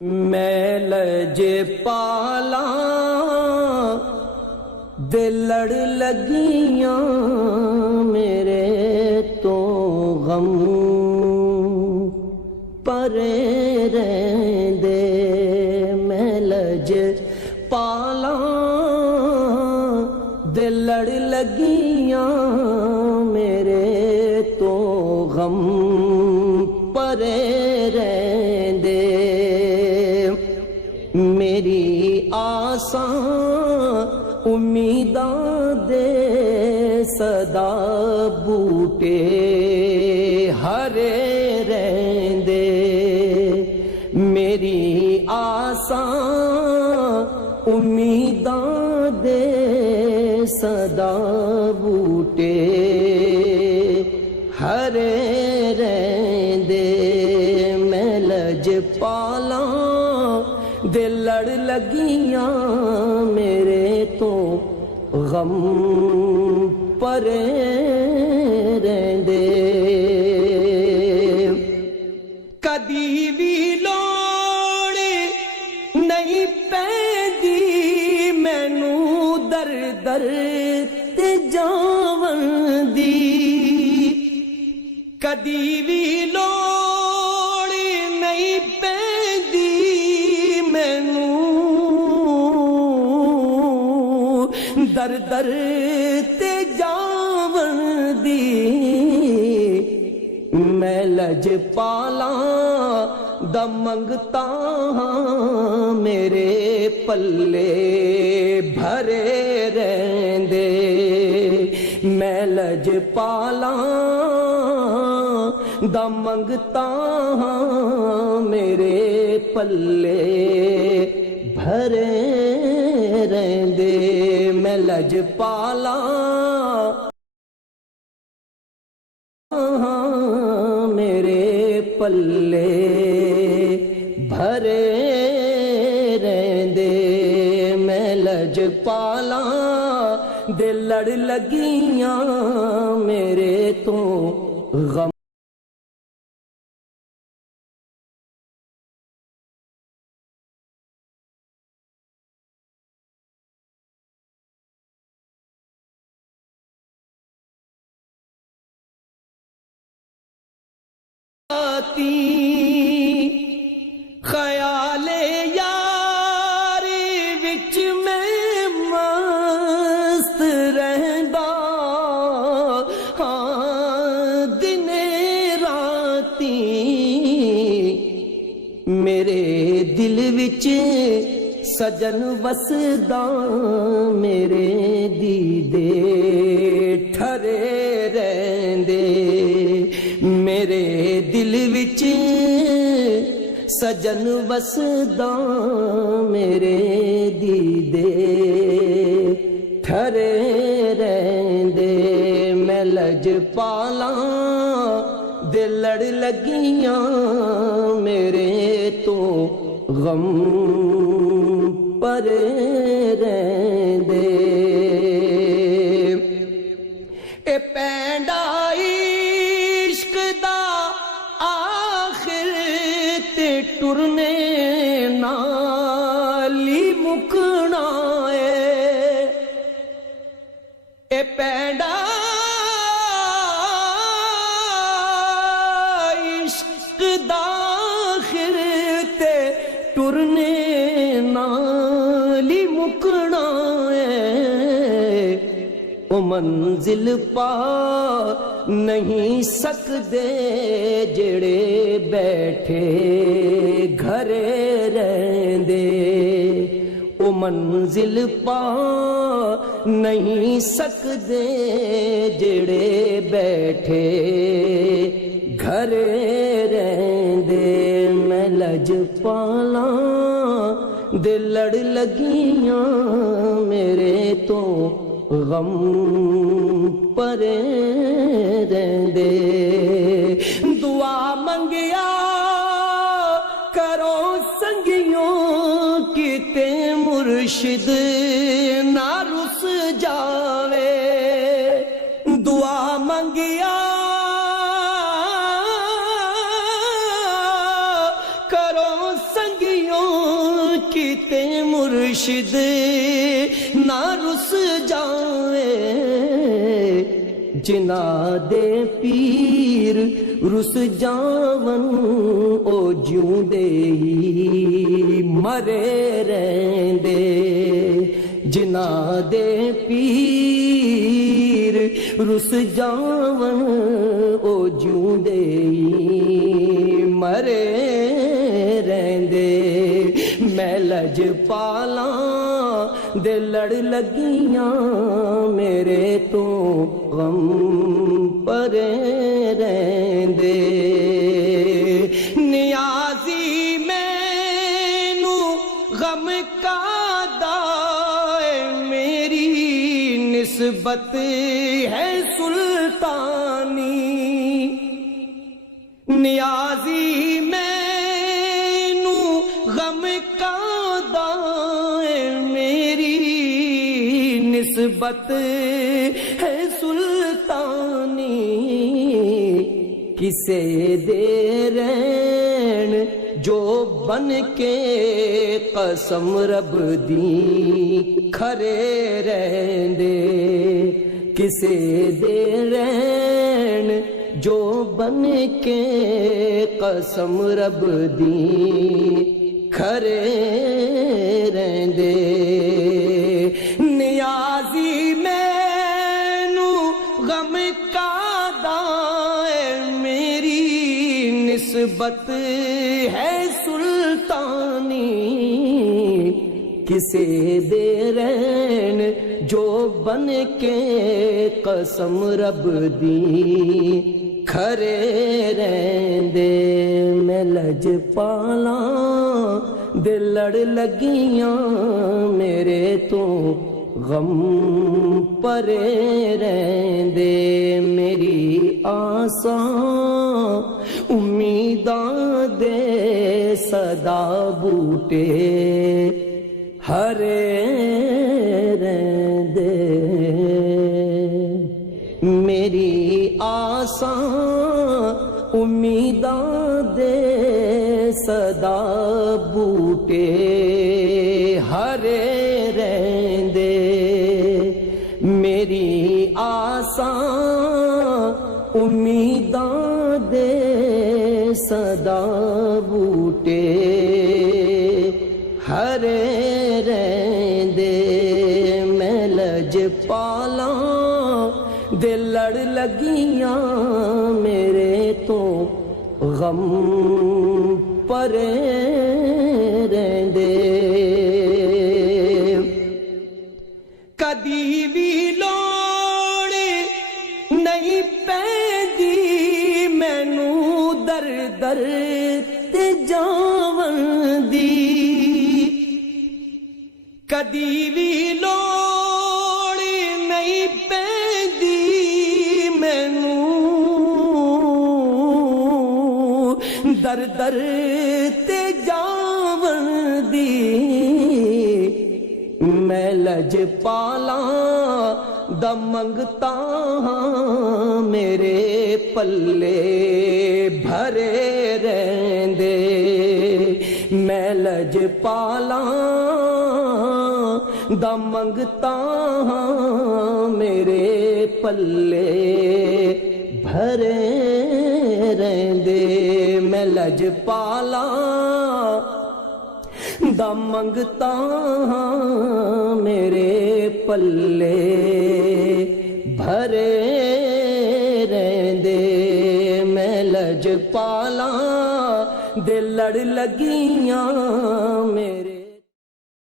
میں لجے پالا دے لڑ لگیاں میرے تو غم پرے رہندے میں لجے پالا دے لڑ لگیاں میرے تو غم پرے رہندے میری آساں امیداں دے صدا بوٹے ہرے رہندے میری آساں امیداں دے صدا بوٹے ہرے رہندے میں لج پالاں دے لڑ لگیاں میرے تو غم پرے رہندے کدی بھی لوڑ نہیں پیندی مینوں در در تے جاون دی کدی بھی لوڑ نہیں پیندی در در تے جاون دی میں لج پالاں دا منگتا ہاں میرے پلے بھرے رہندے میں لج پالاں دا منگتا ہاں میرے پلے بھرے رہندے میں لج پالا میرے پلے بھرے رہندے میں لج پالا دے لڑ لگیاں میرے تو غم خیال یار وچ میں مست رہندا ہاں دن راتی میرے دل وچ سجن وسدا میرے دیدے ٹھرے رہندے میرے دل وچ سجن وسدا میرے دیدے ٹھرے رہندے میں لج پالاں دے لڑ لگیاں میرے تو غم پرے رہندے اے پینڈا ٹرنے نالی مکنا اے پینڈا عشق داخر تے ٹرنے نالی مکنا او منزل پا نہیں سکدے جڑے بیٹھے گھرے رہندے او منزل پا نہیں سکدے جڑے بیٹھے گھرے رہندے میں لج پالاں دے لڑ لگیاں میرے تو غم پرے رہندے دعا منگیا کرو سنگیوں کتے مرشد نہ رس جاوے دعا منگیا کرو سنگیوں کیتے مرشد نہ رس جاوے جنا دے پیر رس جاون او جیوں دے ہی مرے رہندے جنا دے پیر رس جاون او جیوں دے ہی مرے رہندے میں لج پالاں دے لڑ لگیاں میرے تو غم پرے رہندے نیازی مینو غم کا دائے میری نسبت ہے سلطانی نیازی مینو غم کا دائے میری نسبت ہے سلطانی کسے دے رین جو بن کے قسم رب دی کھرے رہندے کسے دے رین جو بن کے قسم رب دی کھرے رہندے نیازی مینو غم کا دائے میری نسبت ہے سلطانی کسے دے رین جو بن کے قسم رب دی کھرے رہندے میں لج پالاں دے لڑ لگیاں میرے تو غم پرے رہندے میری آساں امیداں دے صدا بوٹے ہرے رہندے میری آساں امیداں دے صدا بوٹے ہرے رہندے میری آساں امیداں دے صدا بوٹے ہرے رہندے میں لج پالاں دے لڑ لگیاں میرے تو غم پرے رہندے کدی بھی لوڑ نہیں پیندی مینو در در تے جاون دی کدی بھی لوڑ نہیں پیندی مینو در در تے جاون دی میں لج پالاں دا منگتا ہاں میرے پلے بھرے رہندے میں لج پالاں دا منگتا ہاں میرے پلے بھرے رہندے میں لج پالاں دا منگتا ہاں میرے پلے بھرے رہندے میں لج پالاں دے لڑ لگیاں میرے